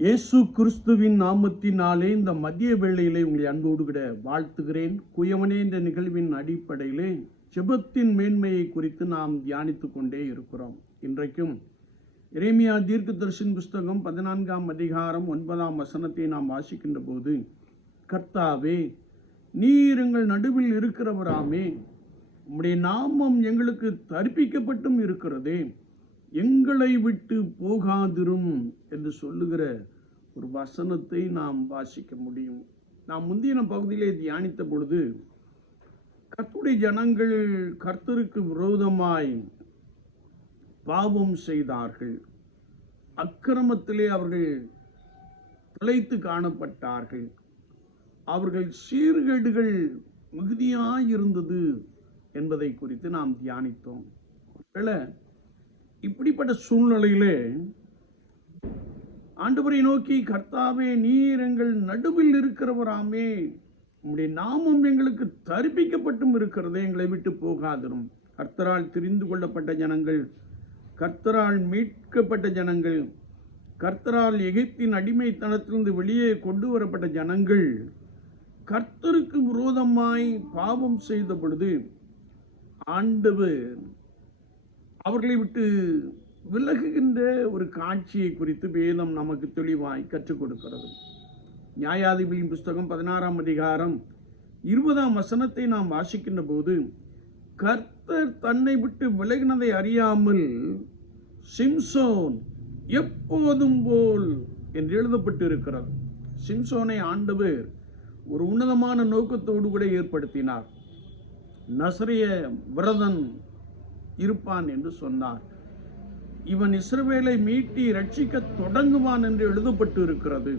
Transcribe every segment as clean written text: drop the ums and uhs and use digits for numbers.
இயேசு கிறிஸ்துவின் நாமத்தினாலே இந்த மதிய வேளையிலே உங்களை அன்போடு கூட வாழ்த்துகிறேன். குயவனே என்ற நிகழ்வின் அடிப்படையிலே ஜெபத்தின் மேன்மையை குறித்து நாம் தியானித்துக் கொண்டே இருக்கிறோம். இன்றைக்கும் எரேமியா தீர்க்கதரிசியின் புஸ்தகம் 14ஆம் அதிகாரம் 9ஆம் வசனத்தை நாம் வாசிக்கின்ற போது, கர்த்தாவே, நீர் எங்கள் நடுவில் இருக்கிறவராமே, உம்முடைய நாமம் எங்களுக்கு தரிப்பிக்கப்பட்டும் இருக்கிறதே, எங்களை விட்டு போகாதிரும் என்று சொல்லுகிற ஒரு வசனத்தை நாம் வாசிக்க முடியும். நாம் முந்தின பகுதியிலே தியானித்த பொழுது, கர்த்தருடைய ஜனங்கள் கர்த்தருக்கு விரோதமாய் பாவம் செய்தார்கள், அக்கிரமத்திலே அவர்கள் திளைத்து காணப்பட்டார்கள், அவர்கள் சீர்கேடுகள் மிகுதியாயிருந்தது என்பதை குறித்து நாம் தியானித்தோம். இப்படிப்பட்ட சூழ்நிலையிலே ஆண்டவரை நோக்கி, கர்த்தாவே, நீர் எங்கள் நடுவில் இருக்கிறவராமே, உம்முடைய நாமம் எங்களுக்கு தரிப்பிக்கப்பட்டும் இருக்கிறதே, எங்களை விட்டு போகாதிரும். கர்த்தரால் தெரிந்து கொள்ளப்பட்ட ஜனங்கள், கர்த்தரால் மீட்கப்பட்ட ஜனங்கள், கர்த்தரால் எகிப்தின் அடிமைத்தனத்திலிருந்து வெளியே கொண்டு வரப்பட்ட ஜனங்கள் கர்த்தருக்கு விரோதமாய் பாவம் செய்த பொழுது ஆண்டவர் அவர்களை விட்டு விலகுகின்ற ஒரு காட்சியை குறித்து வேதம் நமக்கு தெளிவாய் கற்றுக் கொடுக்கிறது. நியாயாதிபதியின் புஸ்தகம் 16ஆம் அதிகாரம் 20ஆம் வசனத்தை நாம் வாசிக்கின்ற போது, கர்த்தர் தன்னை விட்டு விலகினதை அறியாமல் சிம்சோன் எப்போதும் போல் என்று எழுதப்பட்டு இருக்கிறது. சிம்சோனை ஆண்டவர் ஒரு உன்னதமான நோக்கத்தோடு கூட ஏற்படுத்தினார். நசரேய விரதன் இருப்பான் என்று சொன்னார். இவன் இஸ்ரவேலை மீட்டி ரட்சிக்க தொடங்குவான் என்று எழுதப்பட்டு இருக்கிறது.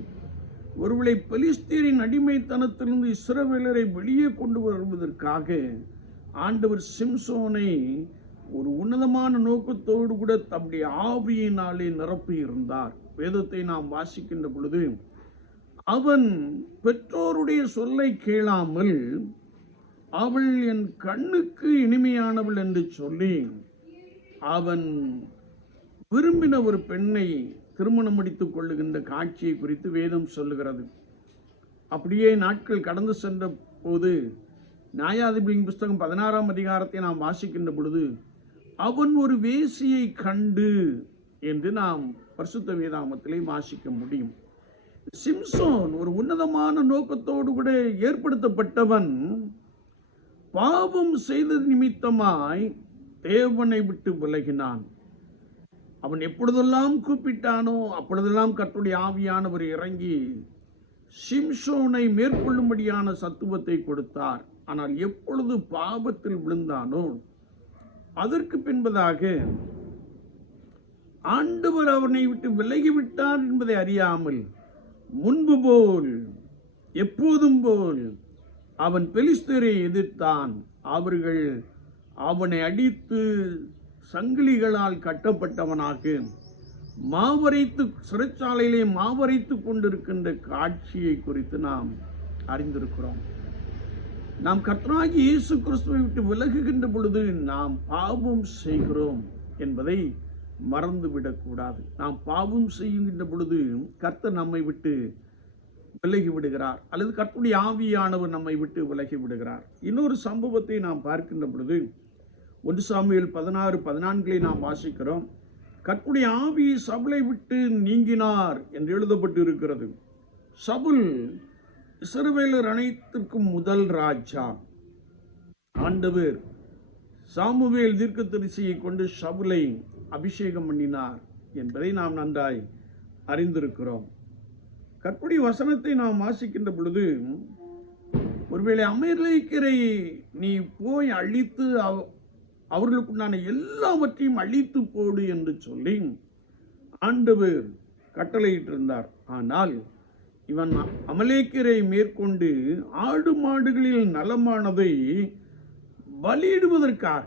ஒருவேளை பெலிஸ்தீரின் அடிமைத்தனத்திலிருந்து இஸ்ரவேலரை வெளியே கொண்டு வருவதற்காக ஆண்டவர் சிம்சோனை ஒரு உன்னதமான நோக்கத்தோடு கூட தம்முடைய ஆவியினாலே நிரப்பி இருந்தார். வேதத்தை நாம் வாசிக்கின்ற பொழுது, அவன் பெற்றோருடைய சொல்லை கேளாமல் அவள் என் கண்ணுக்கு இனிமையானவள் என்று சொல்லி அவன் விரும்பின ஒரு பெண்ணை திருமணம் முடித்துக் கொள்ளுகின்ற காட்சியை குறித்து வேதம் சொல்லுகிறது. அப்படியே நாட்கள் கடந்து சென்ற போது நியாயாதிபதியின் புஸ்தகம் 16ஆம் அதிகாரத்தை நாம் வாசிக்கின்ற பொழுது, அவன் ஒரு வேசியை கண்டு என்று நாம் பரிசுத்த வேதாகமத்திலே வாசிக்க முடியும். சிம்சோன் ஒரு உன்னதமான நோக்கத்தோடு கூட ஏற்படுத்தப்பட்டவன் பாவம் செய்தது நிமித்தமாய் தேவனை விட்டு விலகினான். அவன் எப்பொழுதெல்லாம் கூப்பிட்டானோ அப்பொழுதெல்லாம் கர்த்தருடைய ஆவியானவர் இறங்கி சிம்சோனை மேற்கொள்ளும்படியான சத்துவத்தை கொடுத்தார். ஆனால் எப்பொழுது பாவத்தில் விழுந்தானோ அதற்கு பின்பதாக ஆண்டவர் அவனை விட்டு விலகிவிட்டார் என்பதை அறியாமல் முன்பு போல் எப்போதும் போல் அவன் பெலிஸ்தரை எதிர்த்தான். அவர்கள் அவனை அடித்து சங்கிலிகளால் கட்டப்பட்டவனாக மாவரைத்து சிறைச்சாலையிலே மாவரைத்து கொண்டிருக்கின்ற காட்சியை குறித்து நாம் அறிந்திருக்கிறோம். நாம் கர்த்தராகிய இயேசு கிறிஸ்துவை விட்டு விலகுகின்ற பொழுது நாம் பாவம் செய்கிறோம் என்பதை மறந்துவிடக்கூடாது. நாம் பாவம் செய்கின்ற பொழுது கர்த்தர் நம்மை விட்டு விலகி விடுகிறார், அல்லது கர்த்தருடைய ஆவியானவர் நம்மை விட்டு விலகி விடுகிறார். இன்னொரு சம்பவத்தை நாம் பார்க்கின்ற பொழுது 1 சாமுவேல் 16:14 நாம் வாசிக்கிறோம். கர்த்தருடைய ஆவி சவுலை விட்டு நீங்கினார் என்று எழுதப்பட்டு இருக்கிறது. சவுல் இஸ்ரவேலர் அனைத்திற்கும் முதல் ராஜா. ஆண்டவர் சாமுவேல் தீர்க்கதரிசியை கொண்டு சவுலை அபிஷேகம் பண்ணினார் என்பதை நாம் நன்றாய் அறிந்திருக்கிறோம். கர்த்தருடைய வசனத்தை நாம் வாசிக்கின்ற பொழுது, ஒருவேளை அமலேக்கியரை நீ போய் அழித்து அவர்களுக்குண்டான எல்லாவற்றையும் அழித்து போடு என்று சொல்லி ஆண்டவர் கட்டளையிட்டிருந்தார். ஆனால் இவன் அமலேக்கியரை மேற்கொண்டு ஆடு மாடுகளில் நலமானதை பலியிடுவதற்காக,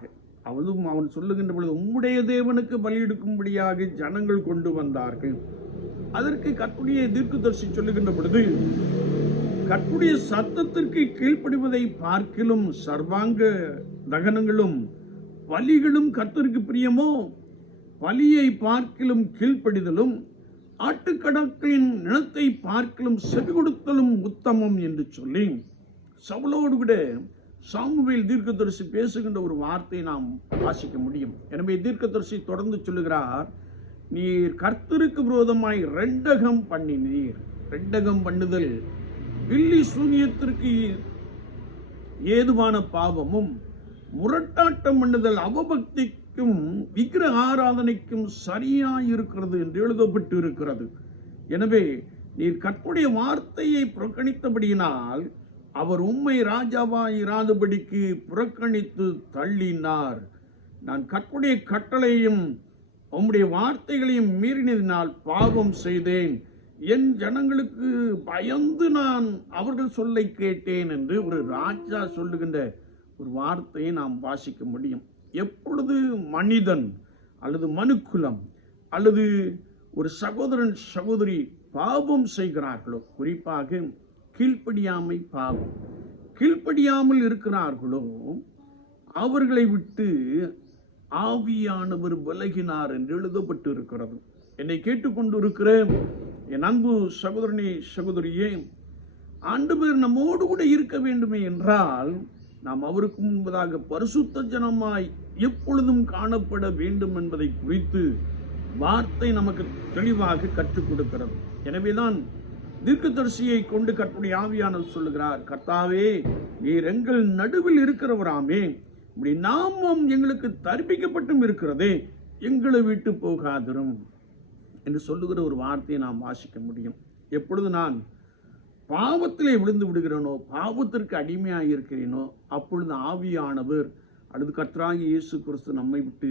அவன் சொல்லுகின்ற பொழுது, உம்முடைய தேவனுக்கு பலியிடுக்கும்படியாக ஜனங்கள் கொண்டு வந்தார்கள். அதற்கு கர்த்தருடைய தீர்க்கதரிசி சொல்லுகின்ற பொழுது, கர்த்தருடைய சத்தத்திற்கு கீழ்ப்படிவதை பார்க்கிலும் சர்வாங்க தகனங்களும் பலிகளும் கர்த்தருக்கு பிரியமோ, பலியை பார்க்கிலும் கீழ்ப்படிதலும் ஆட்டுக்கடக்களின் நிலத்தை பார்க்கலும் செவி கொடுத்தலும் உத்தமம் என்று சொல்லி சவுலோடு கூட சாமுவேல் தீர்க்கதரிசி பேசுகின்ற ஒரு வார்த்தையை நாம் வாசிக்க முடியும். எனவே தீர்க்கதரிசி தொடர்ந்து சொல்லுகிறார், நீர் கர்த்தருக்கு விரோதமாய் ரெண்டகம் பண்ணினீர். ரெண்டகம் பண்ணுதல் பில்லி சூனியத்திற்கு ஏதுவான பாவமும், முரட்டாட்டம் பண்ணுதல் அவபக்திக்கும் விக்கிரக ஆராதனைக்கும் சரியாயிருக்கிறது என்று எழுதப்பட்டு இருக்கிறது. எனவே நீர் கர்த்தருடைய வார்த்தையை புறக்கணித்தபடியினால் அவர் உம்மை ராஜாவாய் இராதபடிக்கு புறக்கணித்து தள்ளினார். நான் கர்த்தருடைய கட்டளையும் உம்முடைய வார்த்தைகளையும் மீறினதினால் பாவம் செய்தேன். என் ஜனங்களுக்கு பயந்து நான் அவர்கள் சொல்லை கேட்டேன் என்று ஒரு ராஜா சொல்லுகின்ற ஒரு வார்த்தையை நாம் வாசிக்க முடியும். எப்பொழுது மனிதன் அல்லது மனுக்குலம் அல்லது ஒரு சகோதரன் சகோதரி பாவம் செய்கிறார்களோ, குறிப்பாக கீழ்ப்படியாமை பாவம், கீழ்ப்படியாமல் இருக்கிறார்களோ, அவர்களை விட்டு ஆவியானவர் விலகினார் என்று எழுதப்பட்டு இருக்கிறது. என்னை கேட்டுக்கொண்டு இருக்கிற என் அன்பு சகோதரனே சகோதரியே, ஆண்டவர் நம்மோடு கூட இருக்க வேண்டுமே என்றால் நாம் அவருக்கு முன்பதாக பரிசுத்த ஜனமாய் எப்பொழுதும் காணப்பட வேண்டும் என்பதை குறித்து வார்த்தை நமக்கு தெளிவாக கற்றுக் கொடுக்கிறது. எனவேதான் தீர்க்கதரிசியை கொண்டு கர்த்தருடைய ஆவியானவர் சொல்லுகிறார், கர்த்தாவே நீர் எங்கள் நடுவில் இருக்கிறவராமே, இப்படி நாமம் எங்களுக்கு தரிப்பிக்கப்பட்டும் இருக்கிறதே, எங்களை விட்டு போகாதிரும் என்று சொல்லுகிற ஒரு வார்த்தையை நாம் வாசிக்க முடியும். எப்பொழுது நான் பாவத்திலே விழுந்து விடுகிறேனோ, பாவத்திற்கு அடிமையாக இருக்கிறேனோ, அப்பொழுது ஆவியானவர் அல்லது கர்த்தராகிய இயேசு கிறிஸ்து நம்மை விட்டு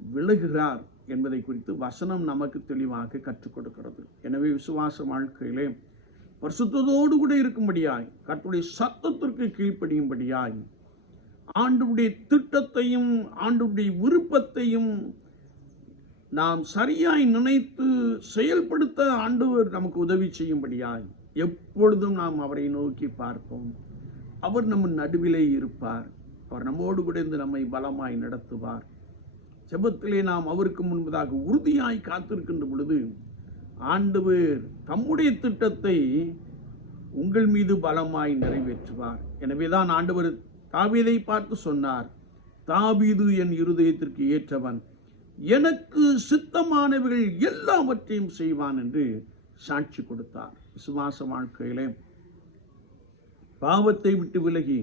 விலகுகிறார் என்பதை குறித்து வசனம் நமக்கு தெளிவாக கற்றுக் கொடுக்கிறது. எனவே விசுவாச வாழ்க்கையிலே பரிசுத்தத்தோடு கூட இருக்கும்படியாய், கர்த்தருடைய சத்தத்திற்கு கீழ்ப்படியும்படியாய், ஆண்டவருடைய திட்டத்தையும் ஆண்டவருடைய விருப்பத்தையும் நாம் சரியாய் நினைத்து செயல்படுத்த ஆண்டவர் நமக்கு உதவி செய்யும்படியாய் எப்பொழுதும் நாம் அவரை நோக்கி பார்ப்போம். அவர் நம்ம நடுவிலே இருப்பார். அவர் நம்மோடு கூட இருந்து நம்மை பலமாய் நடத்துவார். ஜெபத்திலே நாம் அவருக்கு முன்பதாக உறுதியாய் காத்திருக்கின்ற பொழுது ஆண்டவர் தம்முடைய திட்டத்தை உங்கள் மீது பலமாய் நிறைவேற்றுவார். எனவேதான் ஆண்டவர் தாவீதை பார்த்து சொன்னார், தாவீது என் இருதயத்திற்கு ஏற்றவன், எனக்கு சித்தமானவர்கள் எல்லாவற்றையும் செய்வான் என்று சாட்சி கொடுத்தார். விசுவாச வாழ்க்கையிலே பாவத்தை விட்டு விலகி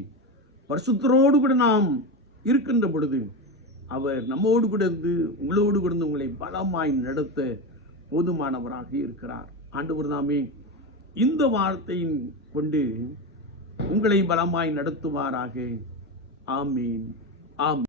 பரிசுத்தரோடு கூட நாம் இருக்கின்ற பொழுது அவர் நம்மோடு கூட இருந்து உங்களோடு கூட இருந்து உங்களை பலமாய் நடத்த போதுமானவராக இருக்கிறார். ஆண்டவர் தாமே இந்த வார்த்தையின் கொண்டு உங்களை பலமாய் நடத்துவாராக. ஆமீன். ஆம்.